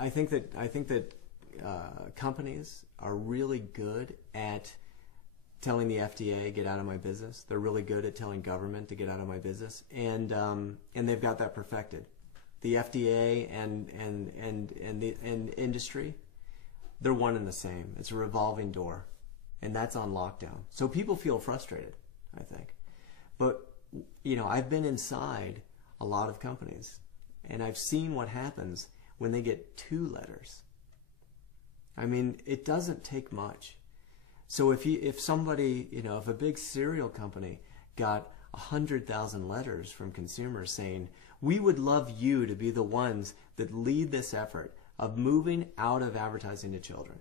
I think that companies are really good at telling the FDA, get out of my business. They're really good at telling government to get out of my business, and they've got that perfected. The FDA and industry, they're one and the same. It's a revolving door, and that's on lockdown. So people feel frustrated, I think. But I've been inside a lot of companies, and I've seen what happens when they get 2 letters. I mean, it doesn't take much. So if somebody, if a big cereal company got 100,000 letters from consumers saying, we would love you to be the ones that lead this effort of moving out of advertising to children.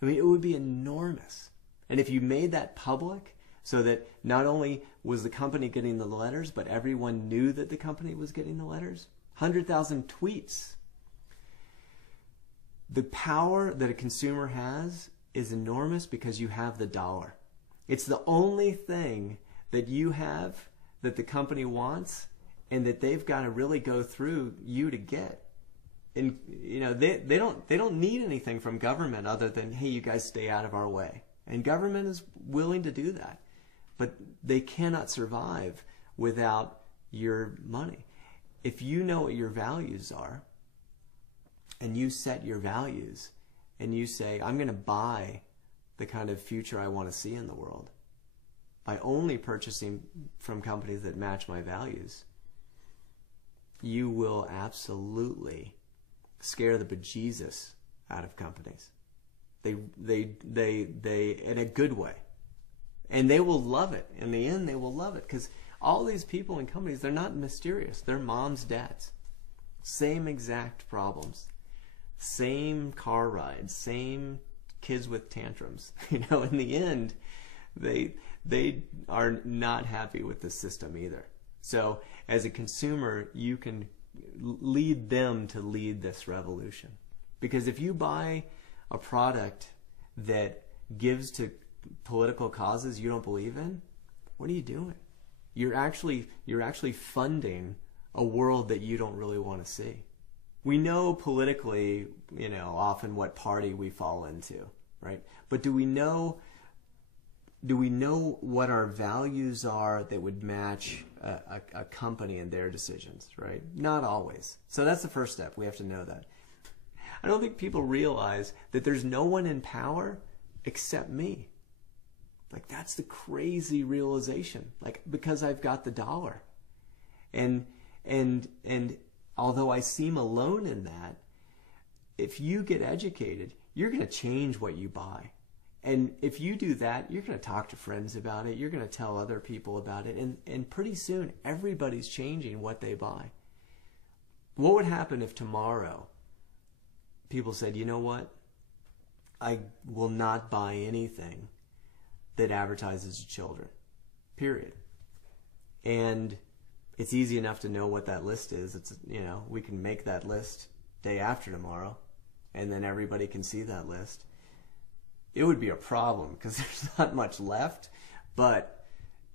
I mean, it would be enormous. And if you made that public so that not only was the company getting the letters, but everyone knew that the company was getting the letters, 100,000 tweets. The power that a consumer has is enormous because you have the dollar. It's the only thing that you have that the company wants and that they've got to really go through you to get. And they don't need anything from government other than, hey, you guys stay out of our way. And government is willing to do that. But they cannot survive without your money. If you know what your values are and you set your values, and you say, I'm going to buy the kind of future I want to see in the world by only purchasing from companies that match my values, you will absolutely scare the bejesus out of companies. They in a good way. And they will love it. In the end, they will love it because all these people in companies, they're not mysterious. They're moms, dads. Same exact problems. Same car rides, same kids with tantrums. In the end, they are not happy with the system either. So as a consumer, you can lead them to lead this revolution. Because if you buy a product that gives to political causes you don't believe in, what are you doing? You're actually funding a world that you don't really want to see. We know politically, often what party we fall into, right? But do we know what our values are that would match a company and their decisions, right? Not always. So that's the first step. We have to know that. I don't think people realize that there's no one in power except me. Like, that's the crazy realization. Like, because I've got the dollar. And although I seem alone in that, if you get educated, you're going to change what you buy. And if you do that, you're going to talk to friends about it. You're going to tell other people about it. And pretty soon, everybody's changing what they buy. What would happen if tomorrow people said, you know what? I will not buy anything that advertises to children, period. And it's easy enough to know what that list is. It's, we can make that list day after tomorrow, and then everybody can see that list. It would be a problem because there's not much left, but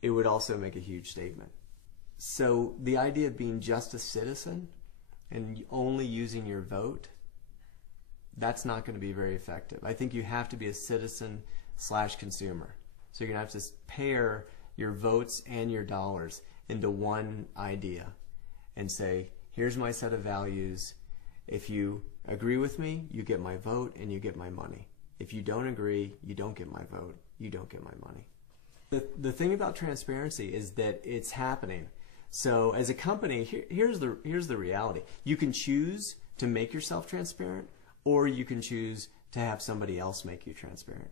it would also make a huge statement. So the idea of being just a citizen and only using your vote, that's not going to be very effective. I think you have to be a citizen/consumer. So you're going to have to pair your votes and your dollars into one idea and say, here's my set of values. If you agree with me, you get my vote and you get my money. If you don't agree, you don't get my vote, you don't get my money. The thing about transparency is that it's happening. So as a company, here's the reality. You can choose to make yourself transparent, or you can choose to have somebody else make you transparent.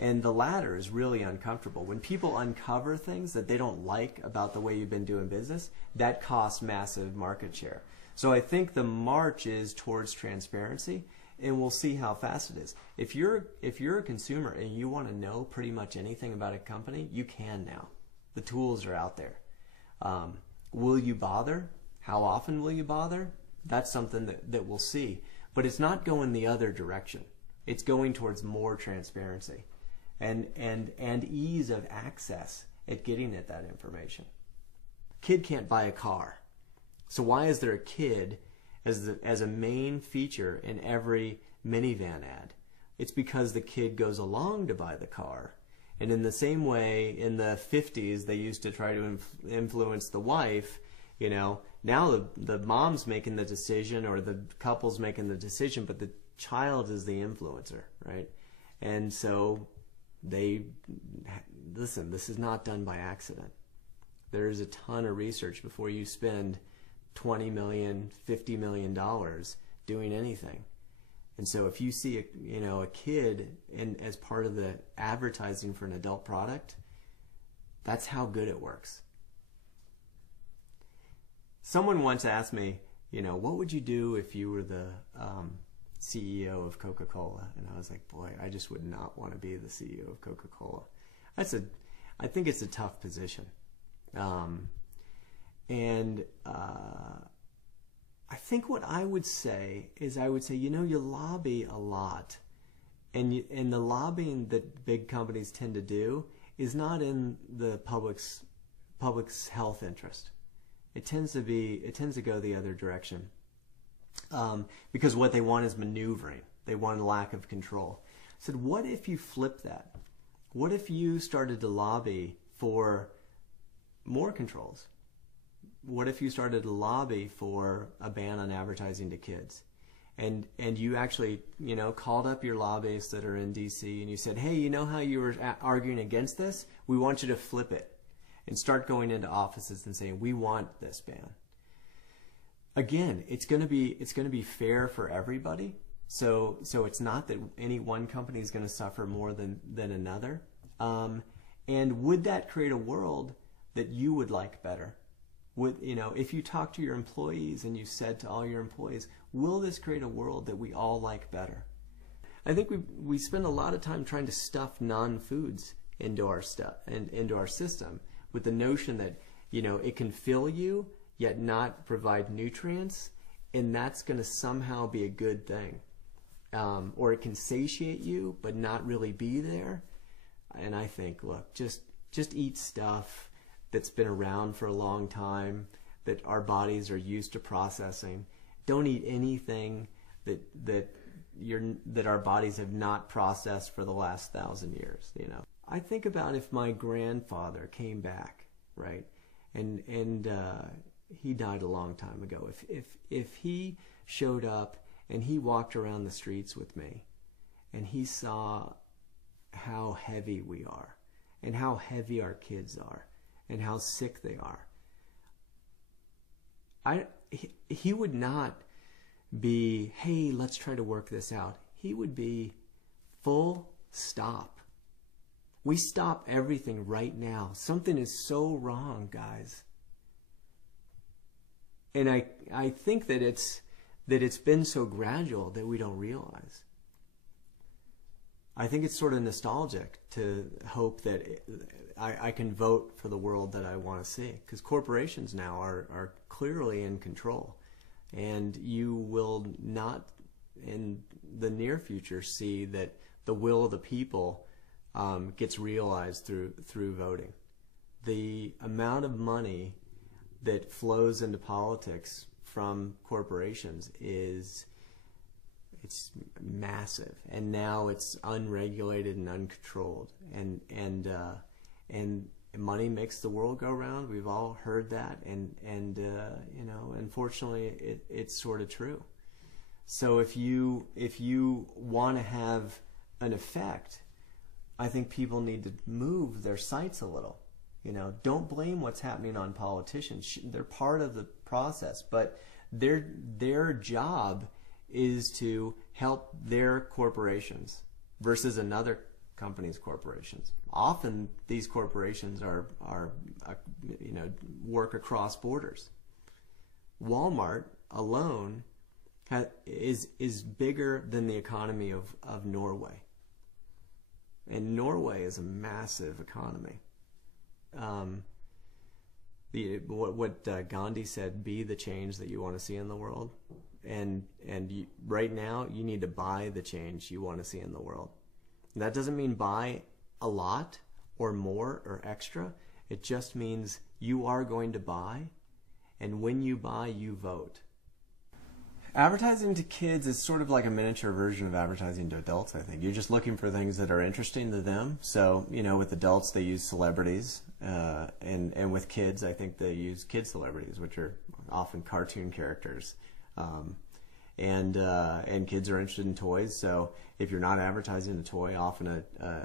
And the latter is really uncomfortable. When people uncover things that they don't like about the way you've been doing business, that costs massive market share. So I think the march is towards transparency, and we'll see how fast it is. If you're a consumer and you want to know pretty much anything about a company, you can now. The tools are out there. Will you bother? How often will you bother? That's something that we'll see. But it's not going the other direction. It's going towards more transparency and ease of access at getting at that information. Kid can't buy a car. So why is there a kid as a main feature in every minivan ad. It's because the kid goes along to buy the car. And in the same way, in the 50s, they used to try to influence the wife, you know, now the mom's making the decision or the couple's making the decision, but the child is the influencer, right? And so listen, this is not done by accident. There's a ton of research before you spend $20 million, $50 million doing anything. And so if you see a kid as part of the advertising for an adult product, that's how good it works. Someone once asked me, what would you do if you were the CEO of Coca-Cola? And I was like, boy, I just would not want to be the CEO of Coca-Cola. I think it's a tough position. I think what I would say is you lobby a lot, and the lobbying that big companies tend to do is not in the public's health interest. It tends to go the other direction, because what they want is maneuvering. They want a lack of control. I said, what if you flip that? What if you started to lobby for more controls? What if you started to lobby for a ban on advertising to kids? And you actually, called up your lobbyists that are in DC and you said, hey, you know how you were arguing against this? We want you to flip it and start going into offices and saying, we want this ban. Again, it's going to be fair for everybody. So it's not that any one company is going to suffer more than another. And would that create a world that you would like better? If you talk to your employees and you said to all your employees, will this create a world that we all like better? I think we spend a lot of time trying to stuff non-foods into our system with the notion that it can fill you yet not provide nutrients, and that's going to somehow be a good thing. Or it can satiate you but not really be there. And I think, look, just eat stuff that's been around for a long time, that our bodies are used to processing. Don't eat anything that our bodies have not processed for the last 1,000 years. I think about if my grandfather came back, right, and he died a long time ago. If he showed up and he walked around the streets with me, and he saw how heavy we are, and how heavy our kids are, and how sick they are, he would not be, hey, let's try to work this out. He would be full stop. We stop everything right now. Something is so wrong, guys. And I think that it's been so gradual that we don't realize. I think it's sort of nostalgic to hope that I can vote for the world that I want to see, because corporations now are clearly in control, and you will not in the near future see that the will of the people gets realized through voting. The amount of money that flows into politics from corporations it's massive, and now it's unregulated and uncontrolled, and money makes the world go round. We've all heard that, and unfortunately it's sort of true. So if you want to have an effect, I think people need to move their sights a little. Don't blame what's happening on politicians. They're part of the process, but their job is to help their corporations versus another company's corporations. Often these corporations are work across borders. Walmart alone is bigger than the economy of Norway. And Norway is a massive economy. What Gandhi said, be the change that you want to see in the world. And right now, you need to buy the change you want to see in the world. And that doesn't mean buy a lot or more or extra. It just means you are going to buy, and when you buy, you vote. Advertising to kids is sort of like a miniature version of advertising to adults, I think. You're just looking for things that are interesting to them. So, you know, with adults, they use celebrities. And with kids, I think they use kid celebrities, which are often cartoon characters. And kids are interested in toys. So if you're not advertising a toy, often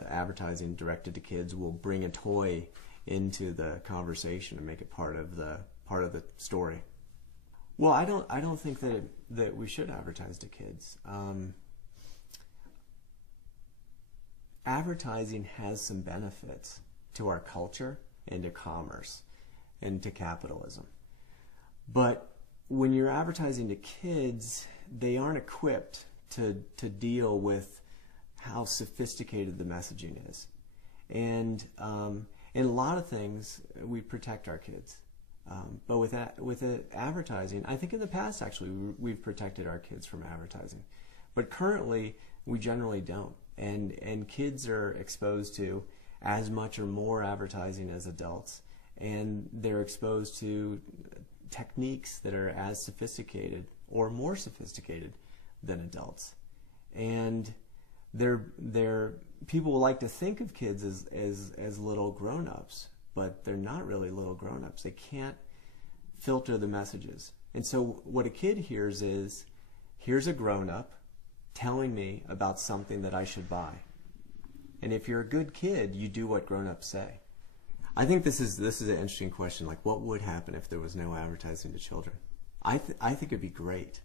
advertising directed to kids will bring a toy into the conversation and make it part of the story. Well, I don't think that we should advertise to kids. Advertising has some benefits to our culture and to commerce and to capitalism. But when you're advertising to kids, they aren't equipped to deal with how sophisticated the messaging is. And in a lot of things, we protect our kids. But with advertising, I think in the past, actually, we've protected our kids from advertising. But currently, we generally don't. And kids are exposed to as much or more advertising as adults. And they're exposed to techniques that are as sophisticated or more sophisticated than adults. And people like to think of kids as little grown-ups, but they're not really little grown-ups. They can't filter the messages. And so what a kid hears is, here's a grown-up telling me about something that I should buy. And if you're a good kid, you do what grown-ups say. I think this is an interesting question. Like, what would happen if there was no advertising to children? I think it'd be great.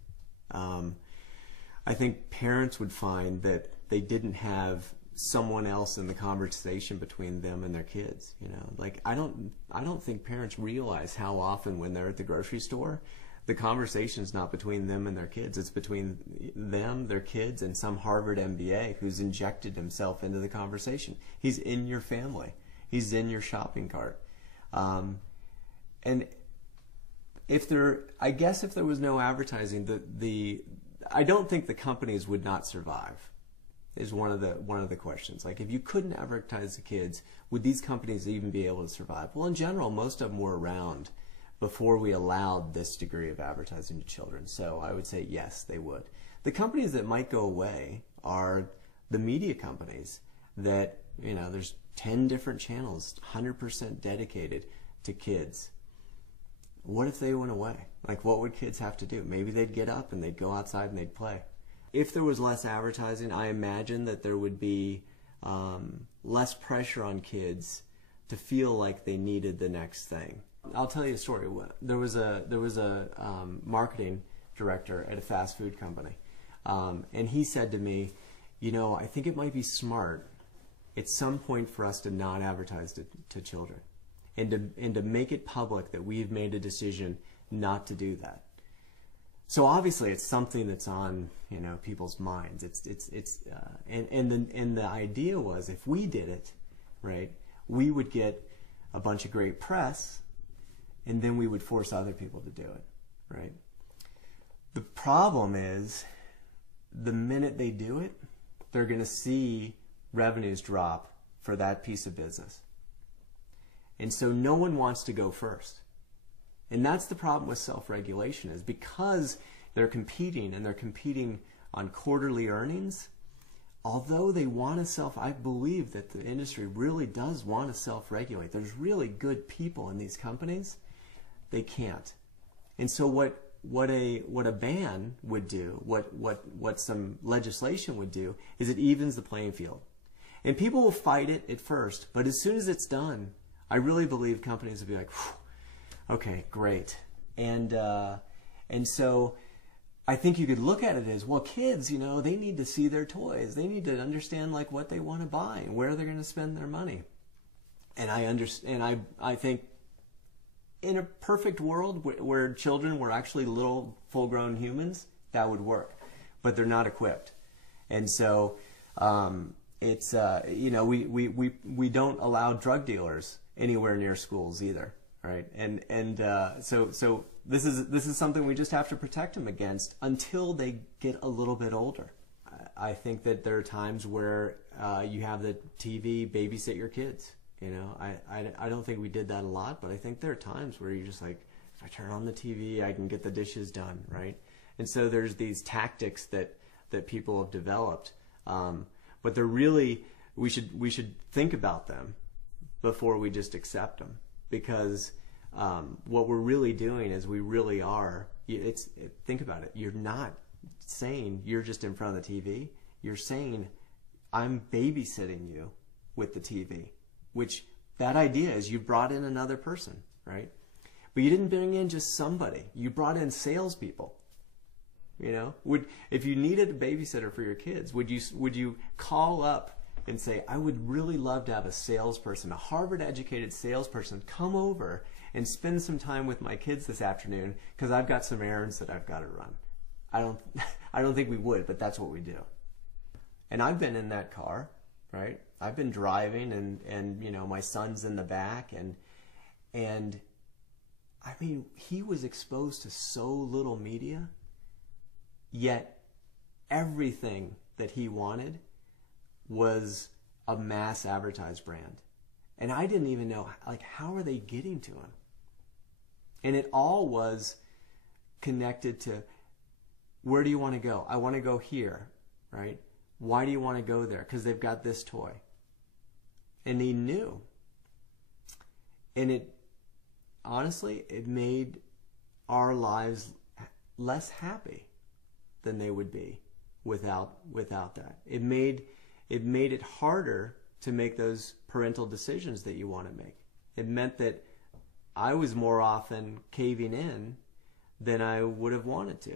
I think parents would find that they didn't have someone else in the conversation between them and their kids. You know, like I don't think parents realize how often when they're at the grocery store, the conversation's not between them and their kids. It's between them, their kids, and some Harvard MBA who's injected himself into the conversation. He's in your family. He's in your shopping cart. And I guess if there was no advertising, I don't think the companies would not survive. Is one of the questions. Like, if you couldn't advertise to kids, would these companies even be able to survive? Well, in general, most of them were around before we allowed this degree of advertising to children. So I would say yes, they would. The companies that might go away are the media companies that, you know, there's 10 different channels, 100% dedicated to kids. What if they went away? Like, what would kids have to do? Maybe they'd get up and they'd go outside and they'd play. If there was less advertising, I imagine that there would be less pressure on kids to feel like they needed the next thing. I'll tell you a story. There was a marketing director at a fast food company, and he said to me, you know, I think it might be smart at some point for us to not advertise to children, and to make it public that we've made a decision not to do that. So obviously it's something that's on, you know, people's minds. And the idea was, if we did it, right, we would get a bunch of great press, and then we would force other people to do it, right? The problem is, the minute they do it, they're going to see revenues drop for that piece of business. And so no one wants to go first. And that's the problem with self-regulation, is because they're competing, and they're competing on quarterly earnings, although they want to I believe that the industry really does want to self-regulate. There's really good people in these companies. They can't. And so what a ban would do, what some legislation would do, is it evens the playing field. And people will fight it at first, but as soon as it's done, I really believe companies will be like, okay, great. And so I think you could look at it as, well, kids, you know, they need to see their toys. They need to understand, like, what they want to buy and where they're going to spend their money. And I understand. I think in a perfect world where children were actually little full-grown humans, that would work. But they're not equipped. And so it's you know, we don't allow drug dealers anywhere near schools either. Right, so this is something we just have to protect them against until they get a little bit older. I think that there are times where you have the TV babysit your kids. You know, I don't think we did that a lot, but I think there are times where you're just like, if I turn on the TV, I can get the dishes done, right? And so there's these tactics that people have developed, but they're really, we should think about them before we just accept them, because what we're really doing is we really are. Think about it. You're not saying you're just in front of the TV. You're saying I'm babysitting you with the TV, which that idea is you brought in another person, right? But you didn't bring in just somebody. You brought in salespeople. You know, if you needed a babysitter for your kids, would you call up and say, I would really love to have a salesperson, a Harvard-educated salesperson, come over and spend some time with my kids this afternoon because I've got some errands that I've got to run. I don't think we would, but that's what we do. And I've been in that car, right? I've been driving, and you know, my son's in the back, and I mean, he was exposed to so little media, yet everything that he wanted was a mass advertised brand. And I didn't even know, like, how are they getting to him? And it all was connected to, where do you want to go? I want to go here, right? Why do you want to go there? Because they've got this toy. And he knew. And it, honestly, it made our lives less happy than they would be without that. It made it harder to make those parental decisions that you want to make. It meant that I was more often caving in than I would have wanted to.